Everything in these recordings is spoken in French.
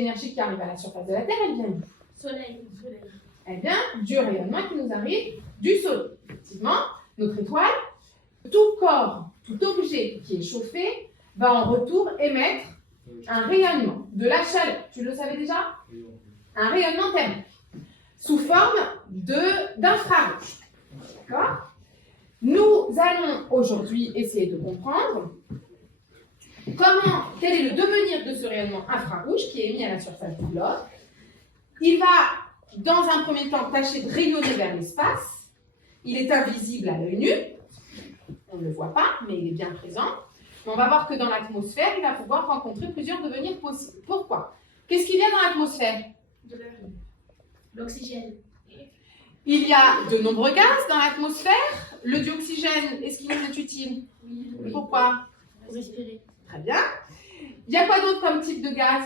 l'énergie qui arrive à la surface de la Terre, elle vient d'où? Soleil. Elle vient du rayonnement qui nous arrive du Soleil. Effectivement, notre étoile, tout corps, tout objet qui est chauffé va en retour émettre un rayonnement, de la chaleur. Tu le savais déjà? Un rayonnement thermique, sous forme d'infrarouge. D'accord? Nous allons aujourd'hui essayer de comprendre quel est le devenir de ce rayonnement infrarouge qui est émis à la surface du globe. Il va, dans un premier temps, tâcher de rayonner vers l'espace. Il est invisible à l'œil nu. On ne le voit pas, mais il est bien présent. Mais on va voir que dans l'atmosphère, il va pouvoir rencontrer plusieurs devenirs possibles. Pourquoi? Qu'est-ce qui vient dans l'atmosphère? De l'air. L'oxygène. Il y a de nombreux gaz dans l'atmosphère. Le dioxygène, est-ce qu'il nous est utile? Oui. Pourquoi? Pour respirer. Très bien. Il y a quoi d'autre comme type de gaz?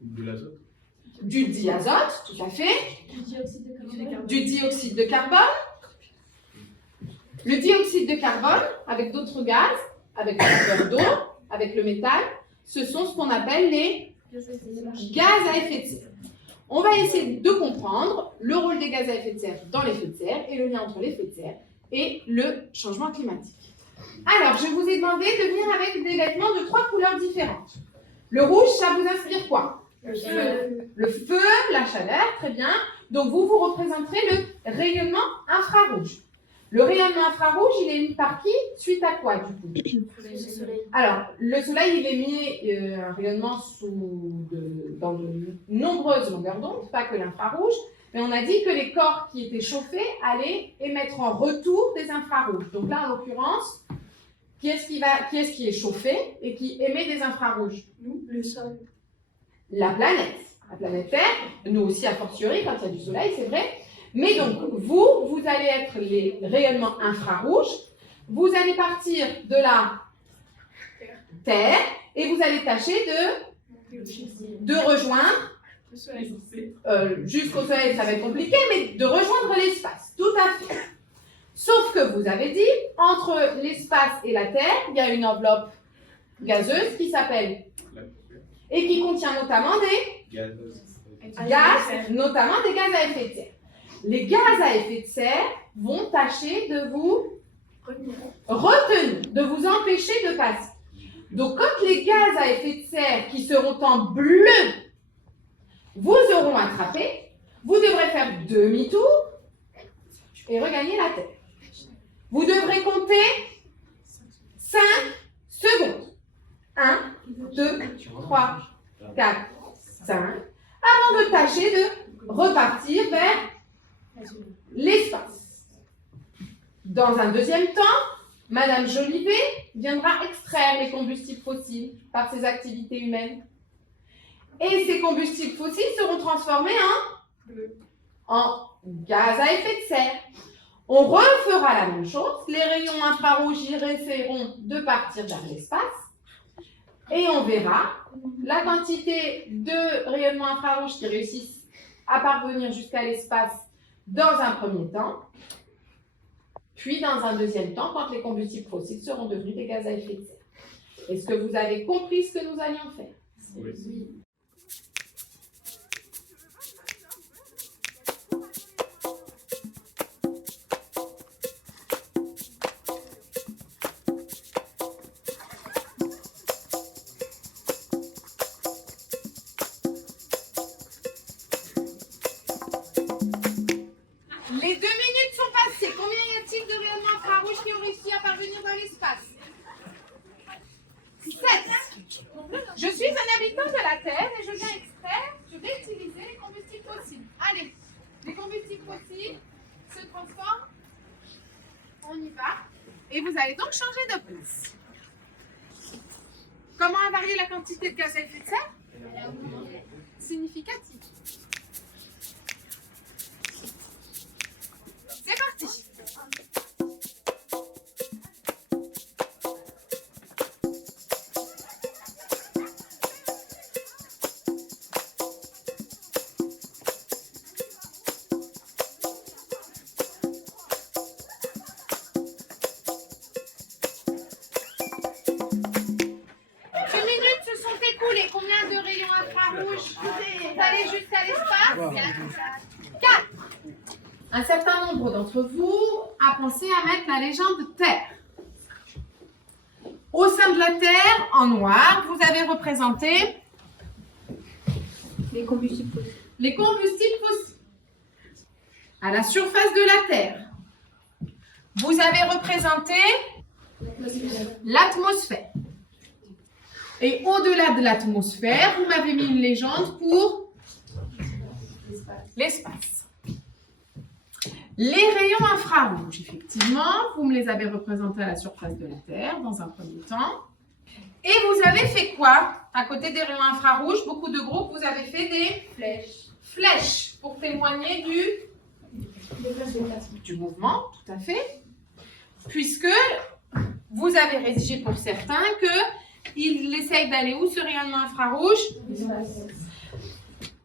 De l'azote. Du diazote, tout à fait. Du dioxyde de carbone. Du dioxyde de carbone. Le dioxyde de carbone, avec d'autres gaz, avec la vapeur d'eau, avec le métal, ce sont ce qu'on appelle les gaz à effet de serre. On va essayer de comprendre le rôle des gaz à effet de serre dans l'effet de serre et le lien entre l'effet de serre et le changement climatique. Alors, je vous ai demandé de venir avec des vêtements de 3 couleurs différentes. Le rouge, ça vous inspire quoi? Le feu. Le feu, la chaleur, très bien. Donc, vous représenterez le rayonnement infrarouge. Le rayonnement infrarouge, il est émis par qui? Suite à quoi, du coup? Le soleil. Alors, le soleil, il émet un rayonnement dans de nombreuses longueurs d'onde, pas que l'infrarouge, mais on a dit que les corps qui étaient chauffés allaient émettre en retour des infrarouges. Donc là, en l'occurrence, qui est-ce qui est chauffé et qui émet des infrarouges? Nous, le sol. La planète Terre, nous aussi a fortiori quand il y a du soleil, c'est vrai. Mais donc, vous allez être les rayonnements infrarouges, vous allez partir de la Terre et vous allez tâcher de rejoindre, Le soleil. jusqu'au soleil ça va être compliqué, mais de rejoindre l'espace, tout à fait. Sauf que vous avez dit, entre l'espace et la Terre, il y a une enveloppe gazeuse qui s'appelle, et qui contient notamment des gaz, notamment des gaz à effet de serre. Les gaz à effet de serre vont tâcher de vous retenir, de vous empêcher de passer. Donc, quand les gaz à effet de serre qui seront en bleu vous auront attrapé, vous devrez faire demi-tour et regagner la Terre. Vous devrez compter 5 secondes. 1, 2, 3, 4, 5, avant de tâcher de repartir vers l'espace. Dans un deuxième temps, Madame Jolivet viendra extraire les combustibles fossiles par ses activités humaines. Et ces combustibles fossiles seront transformés en gaz à effet de serre. On refera la même chose. Les rayons infrarouges essaieront de partir vers l'espace. Et on verra la quantité de rayonnements infrarouges qui réussissent à parvenir jusqu'à l'espace dans un premier temps, puis dans un deuxième temps, quand les combustibles fossiles seront devenus des gaz à effet de serre. Est-ce que vous avez compris ce que nous allions faire? Oui. Les 2 minutes sont passées. Combien y a-t-il de rayonnements infrarouges qui ont réussi à parvenir dans l'espace? 7. Je suis un habitant de la Terre et je viens extraire, je vais utiliser les combustibles fossiles. Allez, les combustibles fossiles se transforment. On y va. Et vous allez donc changer de place. Comment a varié la quantité de gaz à effet de serre? Significative. C'est parti. Combien de rayons infrarouges aller jusqu'à l'espace? 4. Un certain nombre d'entre vous a pensé à mettre la légende Terre. Au sein de la Terre, en noir, vous avez représenté Les combustibles fossiles. les combustibles fossiles. À la surface de la Terre, vous avez représenté l'atmosphère. Et au-delà de l'atmosphère, vous m'avez mis une légende pour l'espace. Les rayons infrarouges, effectivement, vous me les avez représentés à la surface de la Terre dans un premier temps. Et vous avez fait quoi? À côté des rayons infrarouges, beaucoup de groupes, vous avez fait des flèches pour témoigner du mouvement, tout à fait. Puisque vous avez rédigé pour certains qu'il essaye d'aller où ce rayonnement infrarouge?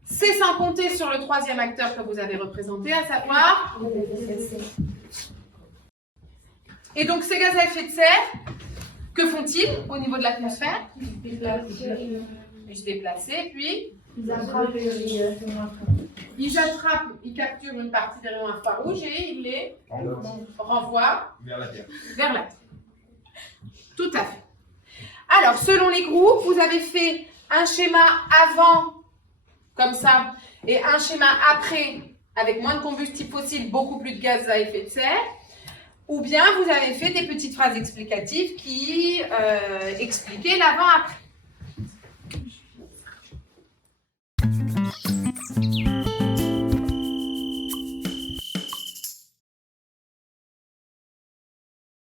C'est sans compter sur le troisième acteur que vous avez représenté, à savoir. Et donc ces gaz à effet de serre, que font-ils au niveau de l'atmosphère? Ils se déplacent, puis ils attrapent, ils capturent une partie des rayons infrarouges et ils les renvoient Vers la Terre. vers la Terre. Tout à fait. Alors, selon les groupes, vous avez fait un schéma avant, comme ça, et un schéma après, avec moins de combustible fossile, beaucoup plus de gaz à effet de serre. Ou bien vous avez fait des petites phrases explicatives qui expliquaient l'avant-après.